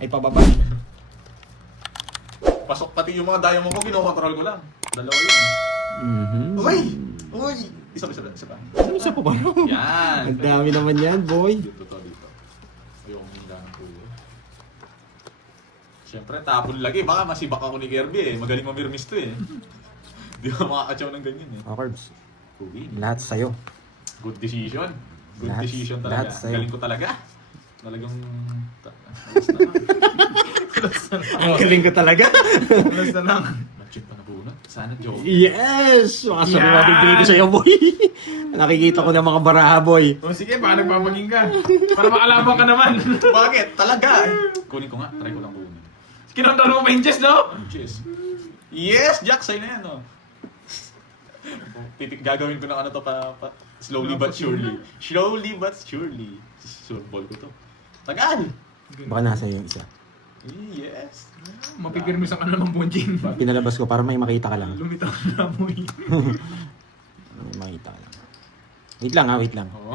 Ay pababa. Pasok pati yung mga diamond ko, kinokontrol ko lang. Dalawa yun. Uy! Uy! Isa pa. Ano isa pa ba? Yan! Ang dami naman yan, boy. Dito. Ayoko hindi ng pulo. Siyempre, tapon lagi. Baka masibak ako ni Kirby eh. Magaling mamirmis to eh. Di ba makakatsaw ng ganyan eh. Curbs. Uy. Lahat sa'yo. Good decision. Good Lahat- decision talaga. lahat sa'yo. Galing ko talaga. Talagang... Ang galing ko talaga. Alas na lang. Mag-check pa na bunot. Sana joke. Yes! Makasabi natin dito sa'yo, boy. Nakikita ko na mga baraha, boy. O sige, baka nagpapaging ka. Para makalabang ka naman. Bakit? Talaga Kunin ko nga. Try ko lang kunin. Kinontrol mo pa yung chest, no? Cheers. Yes! Jack, sa'yo na yan, no? Gagawin ko na ano to pa slowly but surely. Slowly but surely. Surball ko to. Tagal! Baka nasa yung isa. Yes! Mapipirmis ang ano ng bonjing. Pinalabas ko para may makita ka lang. Lumitaw na mo eh. May makita ka lang. Wait lang ha, wait lang. Oo.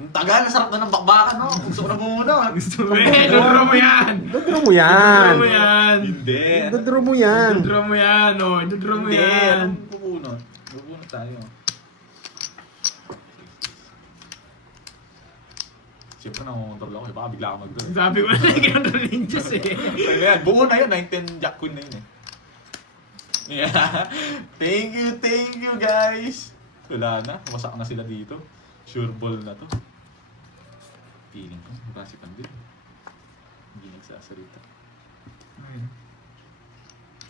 Ang tagal, nasarap na ng bakbakan, no? Gusto ko na muna. Gusto mo eh, dodro mo yan! Dodro mo yan! Dodro mo yan! Hindi. Dodro mo yan! Dodro mo yan, oh. Dodro mo Hindi. yan. Anong bubunot? Bubunot tayo. Siyempre nangongontrol ako eh. Baka bigla ako mag-draw. Sabi ko na kinontrol yung chest eh. Ayun yan. Buo na yun. 9-10 Jack Queen na yun eh. Yeah. Thank you guys. Wala na. Masak na sila dito. Sure ball na to. Feeling ko. Mabasipan din. Hindi nagsasalita. Ayun.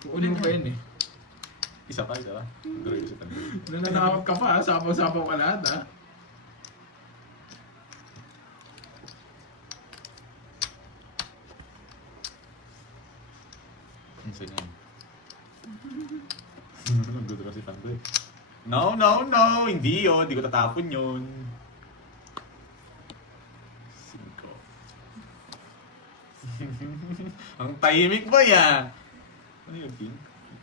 Kukunin mo pa yun eh. Isa pa. Draw ko sa tanggol. Nananakap ka pa, sapaw-sapaw ka lahat ah. Minsan yan. Nagdudo kasi tanggol. No! Hindi yun. Hindi ko tatapon yun. 5. Ang tahimik ba yan? Ano yun, King?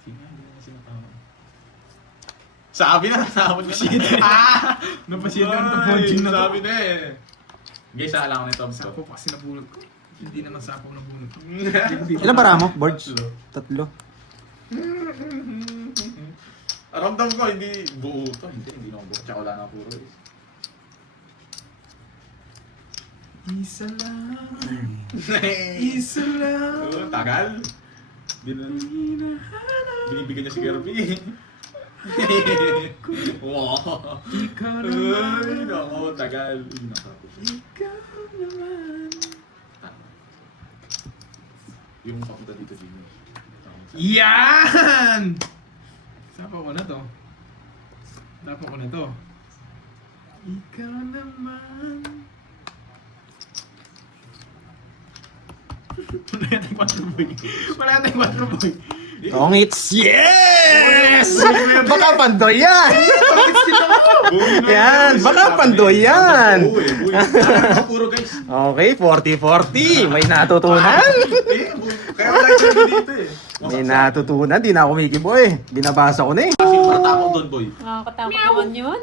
King, hindi na sinatapon. Sabi na, natapon ka na. Napasyente ko na ito bonjing na to. Sabi na eh. Guys, saan lang ako nito. Sapaw pa kasi nabunot ko. Hindi naman sapaw nabunot ko. Ilan bara mo? Boards? Tatlo. Aramdam ko, hindi buo to. Hindi na buo. Tsaka wala na puro eh. Isa lang. Isa lang. Oo, tagal. Binibigyan niya si Kirby. Wow. Ikaw Ay, naman. nako, tagal. Uy, nakapos. Ikaw naman. Yung papunta dito din. Yan! Sapaw ko na to. Sapaw ko na to. Ikaw naman. Wala tayong 4 boy. Tongits! Yes! Baka pandoy yan! Yan! Baka pandoy yan! Puro guys. Okay, 40-40. May natutunan. Kaya wala yung Kirby dito eh. May natutunan. Di na ako mikiboy. Binabasa ko na eh. Kasi matakot doon, boy. Nakakatakot naman yun.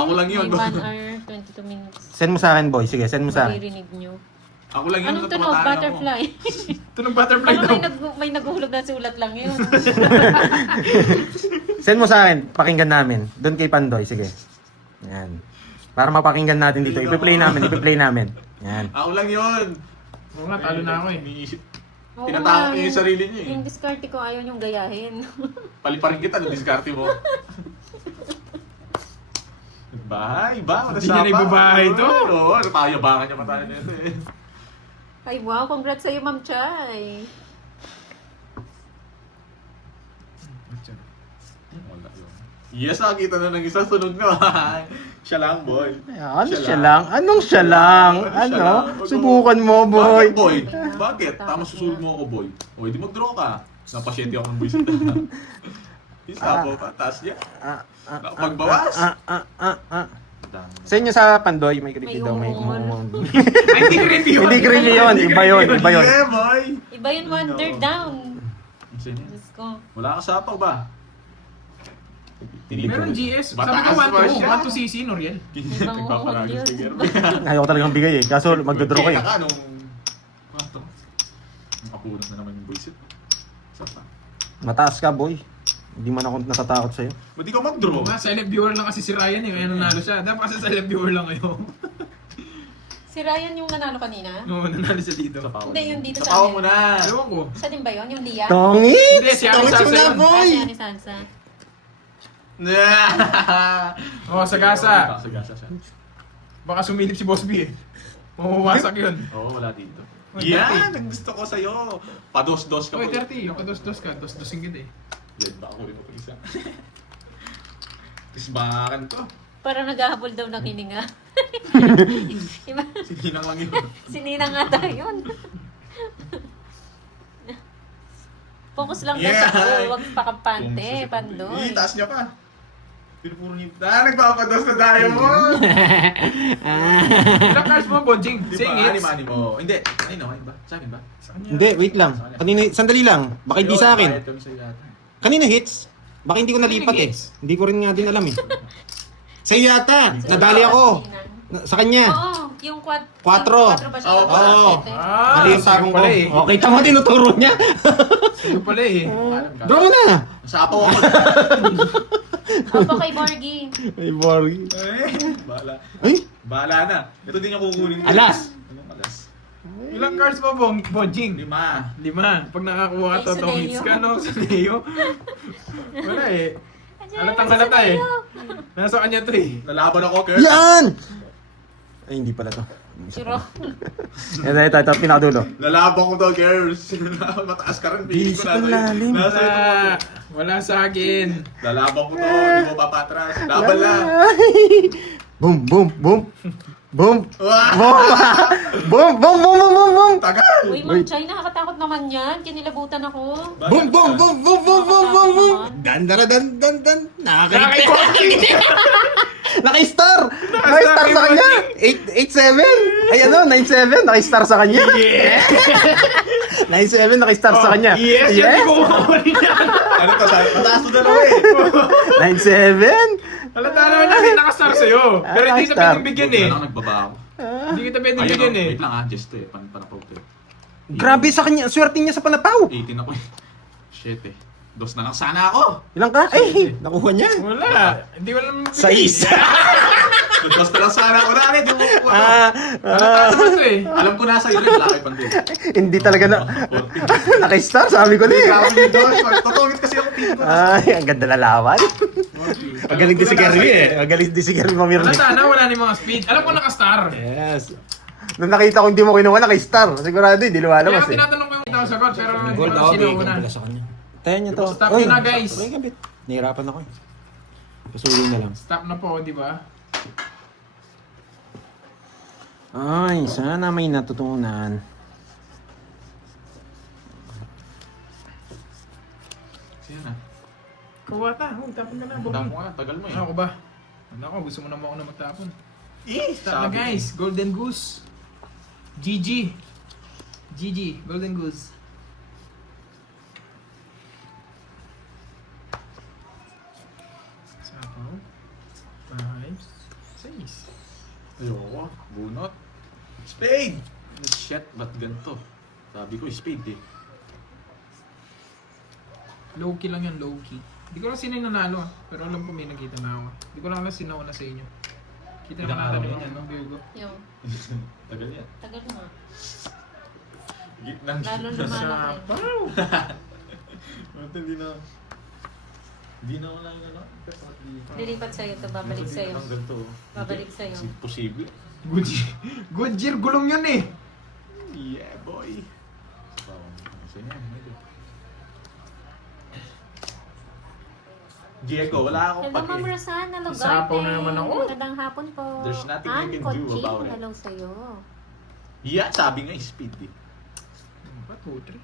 Ako lang yun, May ba? 1 hour, 22 minutes. Send mo sa akin, boy. Sige, send mo sa akin. Maririnig nyo. Ako lang yun Anong na tunog? tumatahan ako. Butterfly. Tunog butterfly Parang daw. may naguhulog na sulat lang yun. Send mo sa akin. Pakinggan namin. Doon kay Pandoy. Sige. Yan. Para mapakinggan natin dito. Ipi-play namin. Yan. Ako lang yun. Oo nga, talo na ako eh. Iniisip. Oo Tinatakot nga, niya yung sarili niya eh. Yung diskarte ko ayaw niyong gayahin. Paliparin kita, diskarte mo. Bahay, ba? Hindi niya nagbabahay to. Oo, natayabangan niya pa tayo nito eh. Ay wow, congrats sa'yo Ma'am Chay. Wala yun. Yes, nakakita na ng isa, sunog na. Siya lang, boy. Ano siya lang? Anong siya lang? Ano siya Ano? lang? Subukan mo, boy. Bakit, boy? Bakit? Tama susunod mo ako, boy. O, hindi mag-draw ka. Napasyente ako ng buwisit. Isa po pa, taas niya. Pagbawas. Sa inyo sa Pandoy, may creepy May daw. May umungol. Ay, hindi creepy yun. Hindi creepy yun. Iba yun. Yeah, boy. Iba yun, wonder down. Sino? Diyos ko. Wala ka sapaw ba? Meron GS. Sabi Mataas ko pa siya. 1 to CC, Noriel. Ibang Nagpaparagos yun. si Gerben. Ayaw ko talagang bigay eh. Kaso magdodraw ko eh. Kita ka nung... to. Nakapunot na naman yung buisit. Isa pa. Mataas ka, boy. Hindi man ako natatakot sa'yo. Ba't di ka mag-draw? Oo nga, silent viewer lang kasi si Ryan eh, kaya nanalo siya. Dapat kasi silent viewer lang kayo. Si Ryan yung nanalo kanina? Nung nanalo siya dito. Sa pao. Hindi, yung dito Sa sa pao amin. mo na. Ewan ko. Siya din ba yun? Yung Lia? Tongit! Hindi, si Ari Salsa yun. Kasi ni Sansa. Oo, sagasa. Sagasa siya. Baka sumilip si Boss B eh. Mawawasak yun. Oo, wala dito. Uy, Yan! Ang gusto ko sa'yo. Pados-dos ka Uy, pa. 30. Yung kados-dos ka. Dos-dosin kita eh. Yan ba ako rin ako isa? Tisbakan to. Parang naghahabol daw ng hininga. Diba? Sininang lang yun. Sinina nga tayo yun. Focus lang daw Yeah. sa goal. Huwag pakampante, Pandoy. Taas niya pa. Pinupuro niya. Nagpapados na tayo mo! Ilang cards mo, Bonjing? Di Sing ba? it. Ani mo. Hindi. Ano ba? Sa akin ba? Hindi, wait lang. Kanina, sandali lang. Baka hindi sa akin. Bayad kami sa'yo yata. Kanina hits. Baka hindi ko nalipat eh. Hindi ko rin nga din alam eh. Sa'yo yata. Nadali ako. Sa kanya. Oo, yung Quattro. ba siya? Oo, oo. Ah, Mali yung tapong ko. pala eh. Oh, kita mo, tinuturo niya. Sa'yo pala eh. Draw mo na. Nasapaw ako. Opo kay Borgie. Ay, Borgie. Bahala. Ay, Bahala na. Ito din yung kukunin ko. Alas. Anong alas? Ilang cards mo, Bonjing? 5. 5. Pag nakakuha ka Ay, to, sa 2 hits Leo. ka, no? Sa Leo. Wala eh. Halatang halata eh. Nasa kanya to eh. Lalaban ako, Kurt. yan! Ay, hindi pala to. Siro. Ito, pinakadulo. Lalaban ko to, girls. Mataas ka rin. Piling ko Bisip ang lalim. Nasa ito. Wala. Wala sa akin. Lalaban ko to. Hindi mo papatras. Laban lang. Boom, boom, boom. Boom. Wah! Boom, boom, boom, boom, boom, boom, boom. Tagal! Uy, Ma'am Chay, nakakatakot naman yan. Kinilabutan ako. Boom, boom, boom, boom, boom, boom, boom, boom. Dan, dan, dan, dan, dan. Nakakainte. Naka-star! Naka-star sa kanya! 8-7! Ay ano, 9-7! Naka-star sa kanya! Yeah! 9-7, naka-star sa kanya! Yes! Yan, di ko makakunin yan. Ano to? Mataas to dalawa eh. 9-7! Halata naman namin nakastar sa'yo. Pero hindi kita Nakastar. pwedeng bigyan eh. Wala lang nagbaba ako. Hindi kita pwedeng Ayun, bigyan eh. wait lang just to eh. Panapaw to eh. Grabe sa kanya, swerte niya sa panapaw! 18 ako eh. Shit eh. Dos na lang sana ako. Ilang ka? Ay, nakuha niya! Wala. Hindi ko alam. Sa isa! Dos na lang sana ako na. Hindi mo kukuha. Halata naman to eh. Alam ko nasa iyo rin. Laki pang din. Hindi talaga na... Naka-star, sabi ko na eh! Grabe yung dos. Tutungit kasi ako team ko. Ay, ang ganda lalawan. Magaling din si Kirby eh. Magaling din si Kirby mamirni. Halata na, wala ni mga speed. Alam ko nakastar. Yes. Nung nakita ko hindi mo kinuha, naka-star. Sigurado, hindi Kaya lumalabas ako eh. tinatanong ko yung tao sagot, pero hindi Gold ko ako, sino bigyan una. pala sa kanya. Tayo niyo to. Stop nyo na, guys. May kabit. Nahirapan ako eh. Pasuloy na lang. Stop na po, di ba? Ay, sana may natutunan. Sino na? Kawata, tapon ka na, Tama Bobby. mo nga. Tagal mo eh. Ano ko ba? Ano ko, gusto mo naman ako na magtapon. Stop na Sabi guys, Golden Goose. GG. GG, Golden Goose. Sapaw. 5, 6. Ayoko. Bunot. Spade! Shit, ba't ganito? Sabi ko, spade eh. Low-key lang yan, low-key. Hindi ko lang sino yung nanalo ah. Pero alam ko may nakita na ako. Hindi ko lang alam sino na sa inyo. Kita Ilang naman natin araw yung yan? ano, Virgo. Yung, Tagal yan. tagal nga. Gitnang Lalo gitna. lumalaki. Sapaw! Ito, hindi na. Hindi na wala yung ano. Lilipat sa'yo to, babalik sa'yo. Ang ganito. Babalik sa'yo. Posible. Goodyear, gulong yun eh! Yeah, boy. Kasi yan, medyo. Diego, wala akong Hello, Ma'am pake. Rosan. Hello, Sapaw na naman ako. Magandang hapon po. There's nothing you Ann can do Coching, about it. hello sa'yo. Yeah, sabi nga speed eh. 2, 3.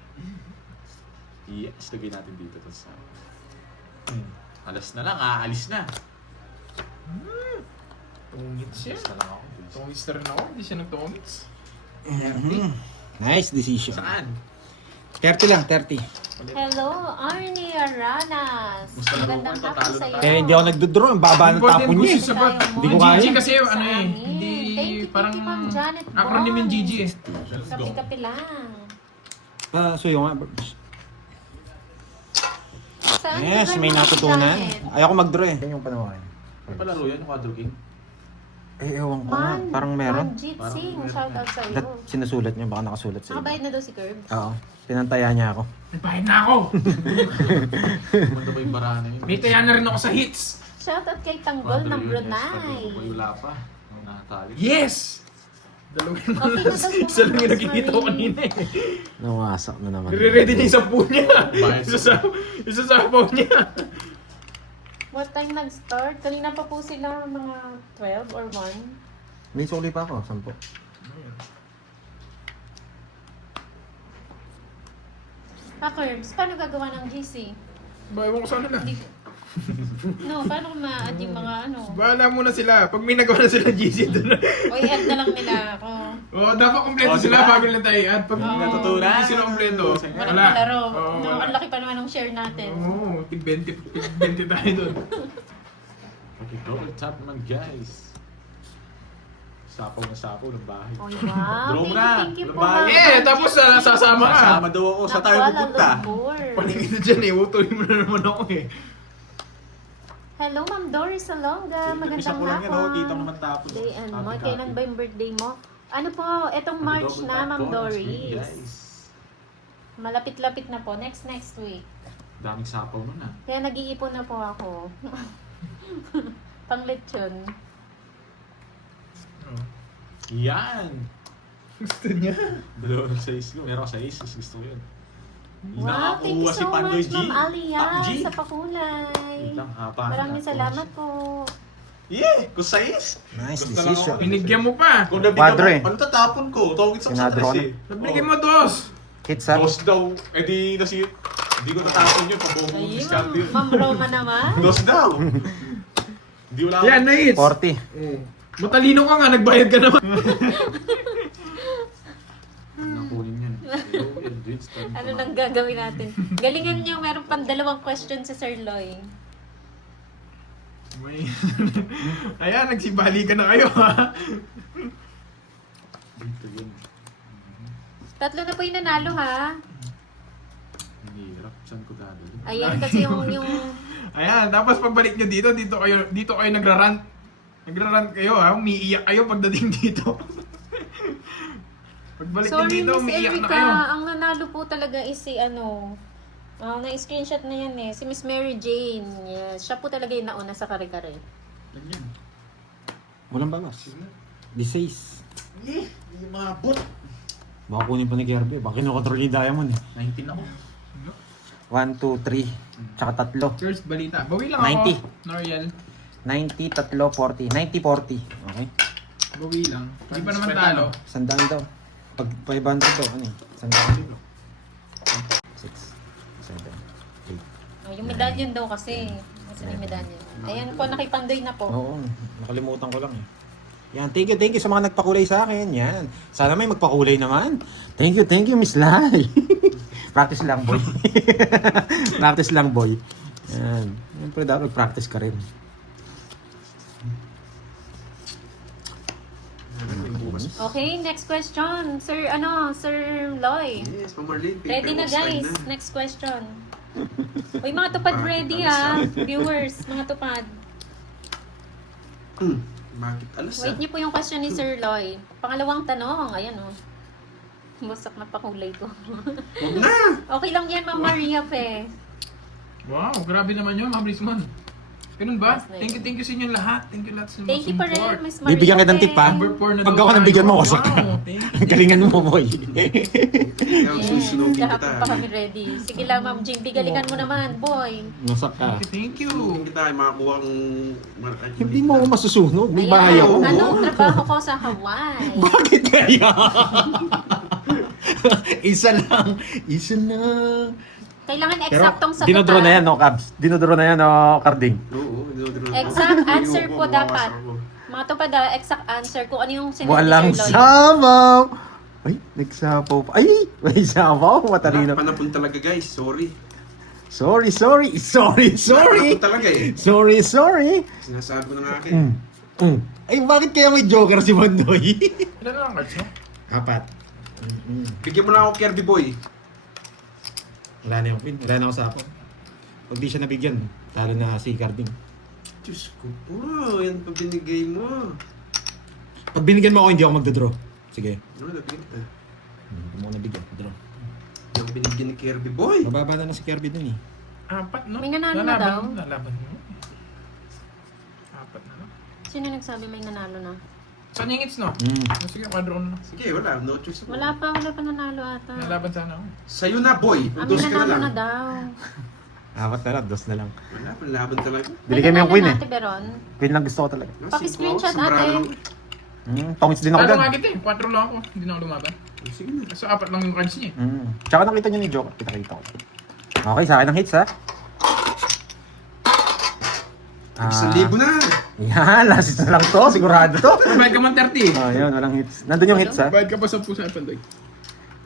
Yes, lagay natin dito. Tapos, alas na lang, aalis na. Tungits siya. Alas na lang ako. Tungits na rin ako, hindi siya nag-tungits. Nice decision. Saan? 30 lang, 30. Hello, Arnie Aranas. Gusto na Magandang ako, hapon tatalo na sa'yo. tayo. Eh, hindi ako nagdodraw. Ang baba ng Golden tapon Goose niya yung eh. sagot. Hindi ko Yung kaya. GG kasi ano eh. Thank Hindi you, parang Ma'am Janet acronym yung Bond. GG eh. Let's go. Kapi-kapi lang. Suyo nga. Saan Yes, ka may ba natutunan. gamit? Ayoko mag-draw eh. Yan yung panawain. Palaro yan, yung Quadro King. Eh, ewan ko nga. Parang meron. Manjit Parang Singh, meron shout out sa Dat, iyo. sinusulat niya, baka nakasulat sa Nakabayad na daw si Curb. Oo. Pinantaya niya ako. Nagbayad na ako! Maganda ba yung barana yun? May taya na rin ako sa hits! Shout out kay Tanggol ng Brunei. Wala pa. Ang nakatali. Yes! Dalawa Okay na daw po, Isa lang yung Mas nakikita ko Marie. kanina eh. Nawasak na naman. Nire-ready niya yung sampu niya. Bayad. Isasapaw niya. What time nag-start? Kanina pa po sila mga 12 or 1. May suli pa ako, 10. Curbs, paano gagawa ng GC? Bawa ko sana lang. No, paano ko ma-add yung mga ano? Bahala muna sila. Pag may nagawa na sila GC doon. O i-add na lang nila ako. Oo, dapat kompleto Oh, sila diba? bago lang tayo i-add. Pag Oo. Natutunan. hindi sila kompleto, Walang wala. palaro. Oo, No, wala. ang laki pa naman ng share natin. Oo, tig 20 tayo doon. Okay, double tap naman guys. Sapaw na sapaw ng bahay. Oh, wow. Draw Thank you, na. thank you po. Labay. Ma'am. Eh, tapos sasama ka. Kasama daw ako. Sa tayo Nakuha, pupunta. lalabor. Paningin na dyan eh, utuloy mo na naman ako eh. Hello, Ma'am Doris Salonga. Isa Magandang ko lang yan, oh. Kita mo hapon. naman tapos. Day and Happy, mo. happy. Kailan ba yung birthday mo? Ano po, etong March Double na, tap Ma'am po. Doris. Guys. Malapit-lapit na po. Next week. Daming sapaw nun ah. Kaya nag-iipon na po ako. Pang lechon. Yan! Gusto niya. Dalawang size ko. Meron ako size. Gusto ko yun. Wow, thank you Nakakuha si so Pandoy much, G. Ma'am Alian, Pang G. sa pakulay. Wait lang, hapa. Maraming salamat po. Yeah! Kung size! Nice Gusto lang decision. ako. Pinigyan mo pa. Kung nabigyan Quadro eh. mo, ano tatapon ko? Tawagin sa Pinadro stress ko eh. Nabigyan mo dos. Hits up. Dos daw. Eh di nasi... Hindi ko tatapon yun. Pabong Ayun, discount yun. Ma'am Roma naman. Dos daw. Hindi wala Yan, na hits. 40. Matalino ka nga, nagbayad ka naman. Nakunin yun. Ano nang gagawin natin? Galingan niyo, meron pang 2 question si Sir Loy. May... Ayan, nagsibali ka na kayo ha. Dito yun. 3 na po yung nanalo ha. Ang hirap. Saan ko dadalhin? Ayan kasi yung Ayan, tapos pagbalik nyo dito kayo nagrarant. Nagrarant kayo ha, umiiyak kayo pagdating dito. Pagbalik nyo sorry dito, Miss umiiyak na Erica, kayo. ang nanalo po talaga is si ano, na-screenshot na yan eh, si Miss Mary Jane. Yes, siya po talaga yung nauna sa kare-kare. Ganyan. Walang bawas. 16. Eh, yung mga boot. Baka kunin pa ni Kirby. Baka kinukontrol ni Diamond eh. 19 ako. 1, 2, 3. Tsaka 3. First balita. Bawi lang 90. ako. Noriel. 90, 3, 40. 90, 40. Okay? Bawi lang. Hindi pa naman talo. Sandaan daw. Pag 500 daw, ano eh? Sandaan. 6, 7, 8. Oh, yung medallion daw kasi. Kasi may medallion. Ayan po, nakipandoy na po. Oo, nakalimutan ko lang eh. Yan, thank you sa mga nagpakulay sa akin. Yan. Sana may magpakulay naman. Thank you, Miss Lai. Practice lang, boy. Practice lang, boy. Yan. Siyempre dapat mag-practice ka rin. Okay, next question. Sir Loy. Yes, Pamarlin. Ready na guys. Next question. Uy, mga tupad ready ha. Viewers, mga tupad. Bakit alas Wait niyo po yung question ni Sir Loy. Pangalawang tanong. Ayan o. Busak na pakulay ko. Huwag na! Okay lang yan, Ma'am Maria Fe. Wow, grabe naman yun, Ma'am Rizman. Ganun ba? That's nice. Thank you sa inyong lahat. Thank you lahat sa Thank you pa rin, support. Miss Maria Bibigyan kita ng Fe. tip, ha? Number 4 na Pag daw ako tayo. nabigyan mo, wasak ka. Wow, thank you. Galingan mo, boy. Ikaw, Yes, susunugin kita. kahapon pa kami ready. Sige lang, Ma'am Jing. Galingan mo naman, boy. Wasak ka. Thank you. Susunugin kita ay makakuha ang... Hindi mo ako masusunog. May Ayan, bahay ako. anong trabaho ko sa Hawaii? Bakit kaya? Isa lang. Kailangan eksaktong sagot. Dinodro ha? na yan, no, Cabs? Dinodro na yan, no, Carding? Oo, Exact answer po dapat. Mga tupad, exact answer kung ano yung sinabi Walang ni Sir Lloyd. sabaw. Ay, nagsapaw pa. Ay, may sabaw. Matalino. Panapon talaga guys, sorry. Sorry. Panapon talaga eh. Sorry. Sinasabi ko na nga akin. Ay, bakit kaya may joker si Bandoy? Ilan na lang cards mo? 4. Bigyan mo na ako Kirby Boy. Wala na yung queen. Wala na ako sa ako. Pag di siya nabigyan, talo na si Carding. Diyos ko po, yan pa binigay mo. Pag binigyan mo ako, hindi ako magdodraw. Sige. Ano, nabigyan ka? Hindi mo ako nabigyan. Draw. Yung binigyan ni Kirby Boy. Mababa na si Kirby dun eh. 4, no? May nanalo na daw. Lalaban mo. 4 na, no? Sino nagsabi may nanalo na? Saan yung hits, no? Sige, quadro na. Sige, wala. No choice ako. Wala pa nanalo ata. Lalaban sana ako. Sa'yo na, boy. Ah, may Utos ka na nanalo lang. na daw. 4 na lang, 2 na lang. Wala, panlaban talaga. Bili kami yung queen eh. Ate Beron. Queen lang gusto ko talaga. Paki-screenshot, Sobrado. ate. Tongits din ako Talo dyan. nga kita eh. 4 lang ako. Hindi na ako lumaban. Sige na. So, 4 lang yung cards niya eh. Tsaka nakita nyo ni Joker. Kita ko. Okay, sa akin ang hits ha. 1,000 na. Yan, last hits na lang to. Sigurado to. Bayad ka man 30. Oh, yun, walang hits. Nandun yung hits ha. Bayad ka pa 10 sa Panday.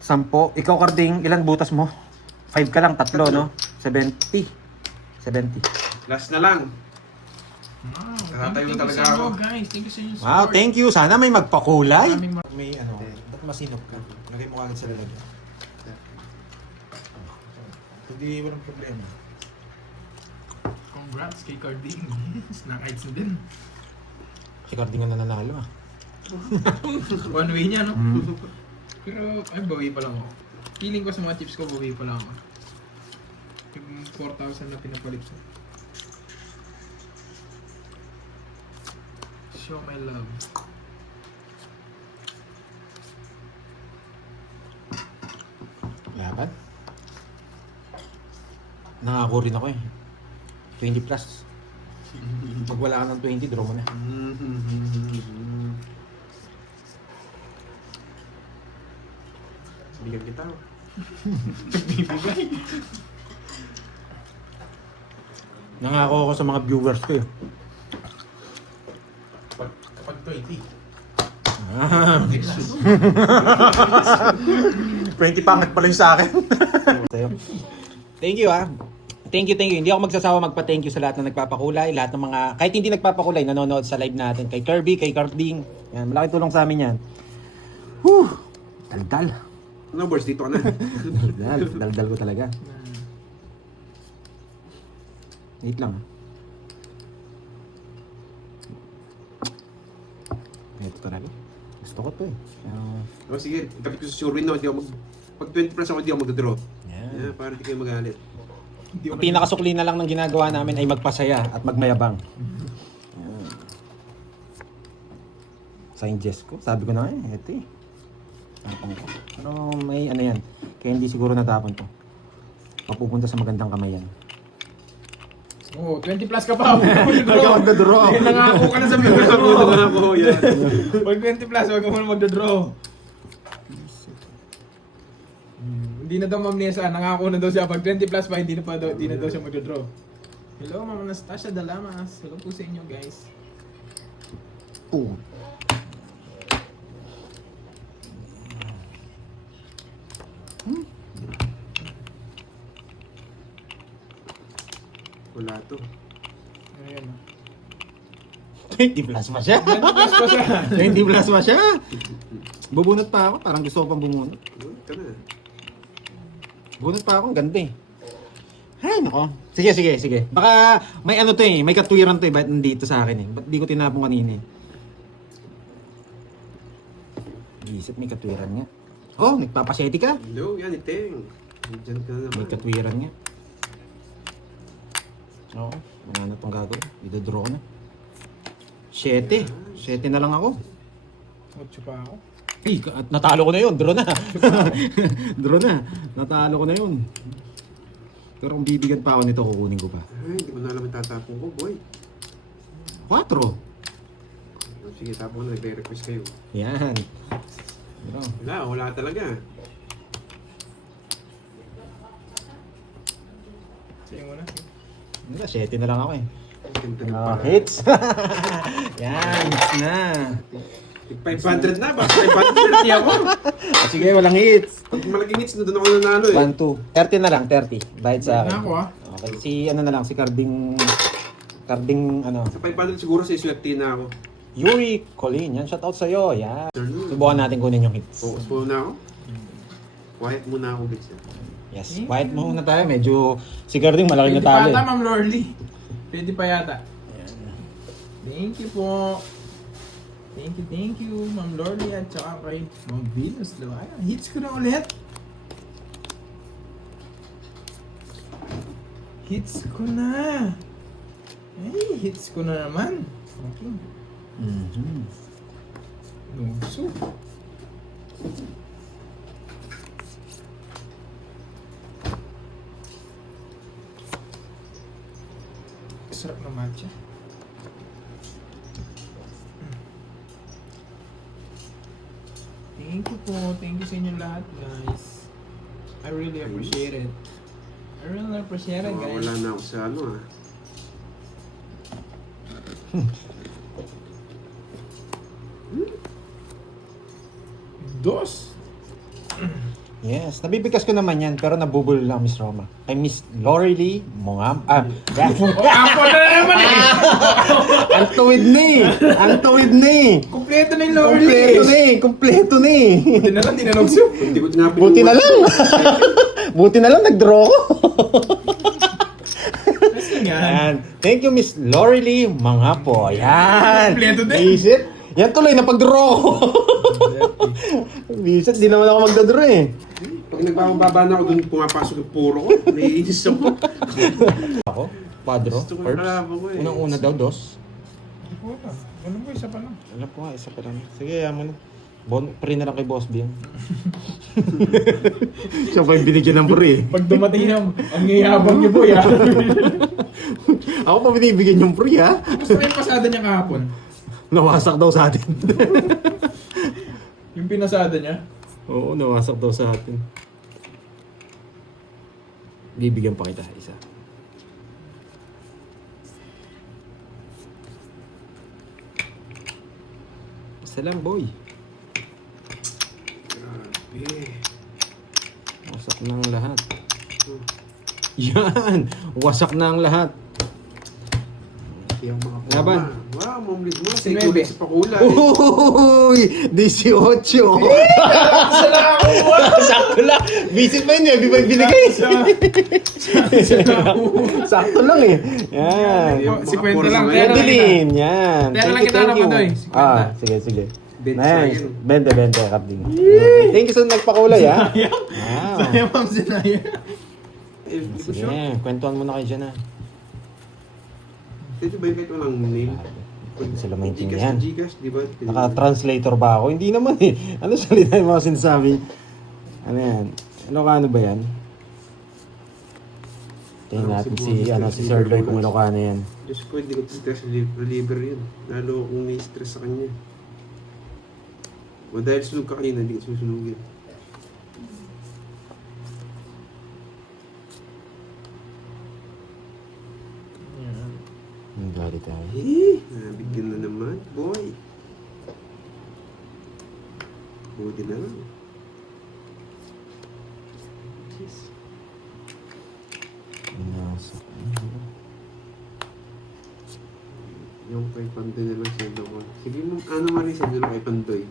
10. Ikaw, Carding, ilan butas mo? 5 ka lang, 3, no? 70. 70. Last na lang. Wow. Nakatayo Thank you talaga sa ako. inyo, guys. Thank you sa inyo. Wow, thank you. Sana may magpakulay. Maraming May ano, ba't masinop ka? Lagay mo agad sa lalagyan. Hindi, walang problema. Congrats kay Carding. Snack heights na din. Si Carding ang nananalo ah. One way niya, no? Pero, ay, bawi pa lang ako. Feeling ko sa mga chips ko, bawi pa lang ako. Yung 4,000 na pinapalit ko. Show my love. Laban? Nangako rin ako eh. 20 plus. Pag wala ka ng 20, draw mo na. Bigyan kita. Nangako ako sa mga viewers ko eh. Kapag 20. Ah. 20 pangit pala yung sa akin. Sa'yo. Thank you ah. Thank you. Hindi ako magsasawa magpa-thank you sa lahat na nagpapakulay, lahat ng mga, kahit hindi nagpapakulay, nanonood sa live natin. Kay Kirby, kay Carding. Yan, malaking tulong sa amin yan. Whew! Daldal. Ano, boys, dito ka na. Daldal ko talaga. Wait lang. Ito talaga. Gusto ko to eh. Pero, O, sige, kapit ko sa sure win, no? Hindi ako pag 20 plus ako, hindi ako mag-draw. yan. Yeah, para hindi kayo magalit. Ang pinakasukli na lang ng ginagawa namin ay magpasaya at magmayabang. Yan. Saint Jesco, sabi ko na eh, ito eh. Tapon ko. Pero may ano yan, kaya hindi siguro natapon to. Papupunta sa magandang kamay yan. Oh, 20 plus ka pa. Magda-draw. Nangako ka na sa viewers mo. Ako, yan. Pag 20 plus, wag ka muna magda-draw. Hindi na daw Ma'am Nessa, nangako na daw siya. Pag 20 plus pa, hindi na daw siya magda-draw. Hello Ma'am Anastasia Dalamas. Hello po sa inyo guys. Oh. Wala to. Ayan. 20 plus pa siya. 20 plus pa siya. 20 plus pa siya. Bubunot pa ako, parang gusto ko pang bumunot. Ito na. Bunot pa ako, ang ganda eh. Ay, nako. Sige. Baka may ano to eh, may katwiran to eh, ba't nandito sa akin eh. Ba't di ko tinapong kanina eh. Isip, may katwiran nga. Oh, nagpapaseti ka. Hello, yan, iteng. Diyan ka naman. May katwiran nga. Oo, wala na itong gagawin. Idodraw ko na. 7 na lang ako. 8 pa ako. Ay, natalo ko na yun. Draw na. Draw na. Natalo ko na yun. Pero kung bibigyan pa ako nito, kukunin ko pa. Ay, hindi mo na alam yung tatapong ko, boy. 4. Sige, tapos na, nagre-request kayo. Yan. Pero, Wala talaga. Sige muna. wala, 7 na lang ako eh. Ganda na Ah, pala. hits. Yan, hits na. 500 na, baka 530 ako. Sige, walang hits. Pag malaking hits, doon ako nanalo eh. 1, 2. 30 na lang, 30. Bayad sa akin. Na ako ah. Okay, si ano na lang, si Carding ano, Sa 500 siguro sa swerte na ako. Yuri Colin. Yan, shoutout sa'yo. Yan. Afternoon. Subukan natin kunin yung hits. Focus muna ako. Quiet muna ako, guys. Yes, quiet muna tayo. Medyo si Garding malaki na Pwede pa talo. yata, Ma'am Lorly. Pwede pa yata. Thank you po. Thank you, Ma'am Lorly at saka kay Ma'am Venus. Ayan, hits ko na ulit. Hits ko na. Ay, hits ko na naman. Okay. Mhm. Nugso. Sarap na matcha. Thank you po. Thank you sa inyo lahat, guys. I really appreciate it. I really appreciate it, guys. Wala na ako sa ano ah. Dos. Yes, nabibigkas ko naman yan, pero nabubulol lang, Miss Roma. Kay Miss Lorelie Mongam. Ako na naman eh! Ang tuwid ni! Ang tuwid ni! Kompleto na yung Kompleto Lorly. ni! Kompleto ni! Buti na lang, di na nagso. Hindi ko na Buti na lang! Buti na lang, nag-draw ko. Kasi nga. Yan. Thank you, Miss Lorelie Mangapo. Yan. Kompleto din. Visit. Yan tuloy, napag-draw ko. Visit, di naman ako magda-draw eh. Pag nagbababa na ako dun, pumapasok yung puro ko. Naiinis ako. Ako? Padro? Gusto ko Herbs? kalaban ko eh. Unang-una daw, dos. Hindi ko alam. Ganun ko, isa pa lang. Alam ko nga, isa pa lang. Sige, yaman na. Pre na lang kay Boss B yan. Siya pa yung binigyan ng pre. Pag dumating na, ang ngayabang niyo, boy, ah. Ako pa binibigyan yung pre ha. Gusto ko yung pasada niya kahapon. Nawasak daw sa atin. Yung pinasada niya. Oo, nawasak daw sa atin. Bibigyan pa kita isa. Isa lang, boy. Grabe. Wasak na ang lahat. Yan! Wasak na ang lahat. Yung mga Laban. forma. Wow, mamlit mo. Si Sa Nueve. kulay sa pakulay. Uy! 18! Sakto lang! Visit pa yun, Ebi pa yung binigay. Sakto lang eh. Yan. Yung Si mga Kwenta forma lang, ngayon. pero- Madeline, yan. Pero lang kita naman doy, 50. Sige, sige. Ben Nice. Sayan. 20, Kapding. Thank you sa nagpakulay, ha? Wow. Sayang pang sinaya. Eh, hindi ko Sige, sure. kwentuhan mo na kayo dyan, ha? Ito ba yung kahit walang name? Sila maintindihan. Gcash, di ba? Naka-translator ba ako? Hindi naman eh. Ano salita yung mga sinasabi? Ano yan? Ilocano ba yan? Tingnan natin si Sir Lloyd kung Ilocano yan. Diyos ko, hindi ko stress reliever yun. Lalo kung may stress sa kanya. O dahil sunog ka kanina, hindi ka susunugin. Ang galit tayo. Nabigyan na naman, boy. Buti na lang. Jeez. Inasak. Yung kay Pandoy na lang send ako. Sige mo, ano man rin send kay Pandoy.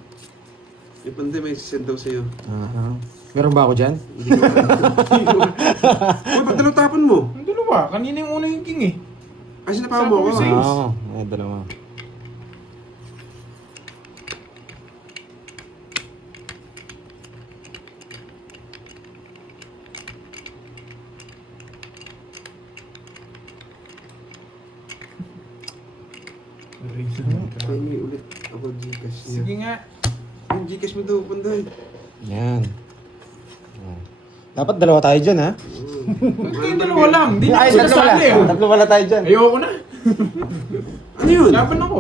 Kay Pandoy may send daw sa'yo. Aha. Meron ba ako dyan? Hindi ko alam. Uy, ba't dalaw tapon mo? Ang dalawa, kanina yung una yung king eh. Kasi napawa mo ako. Sabi ko Oo. Ay, dalawa. Pengi ulit ako Gcash niya. Sige nga. Yung Gcash mo daw, Pandoy. Yan. Oh. Dapat dalawa tayo dyan, ha? Ba't kayo dalawa lang? Hindi na Ay, ako tatlo pala. sasali eh. Tatlo pala tayo dyan. Ayoko na. Ano yun? Laban ako.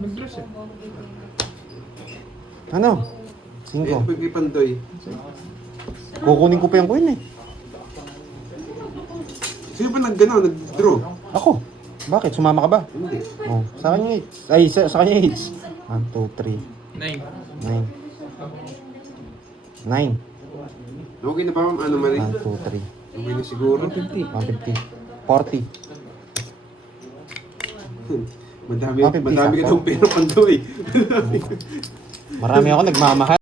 Nag-dress eh. Ano? Eh, 5. kay Pandoy. Kukunin ko pa yung coin, eh. Sino pa nag-draw? Ako. Bakit? Sumama ka ba? Hindi. Oh, sa kanya 8. Ay, sa kanya 8. 1, 2, 3, 9. 9. 9. Okay na pa, ano man rin? 1, 2, 3. Okay na siguro. 150. 40. Madami, Okay, madami ka sakto. daw pera, Pandoy. Marami ako nagmamahal.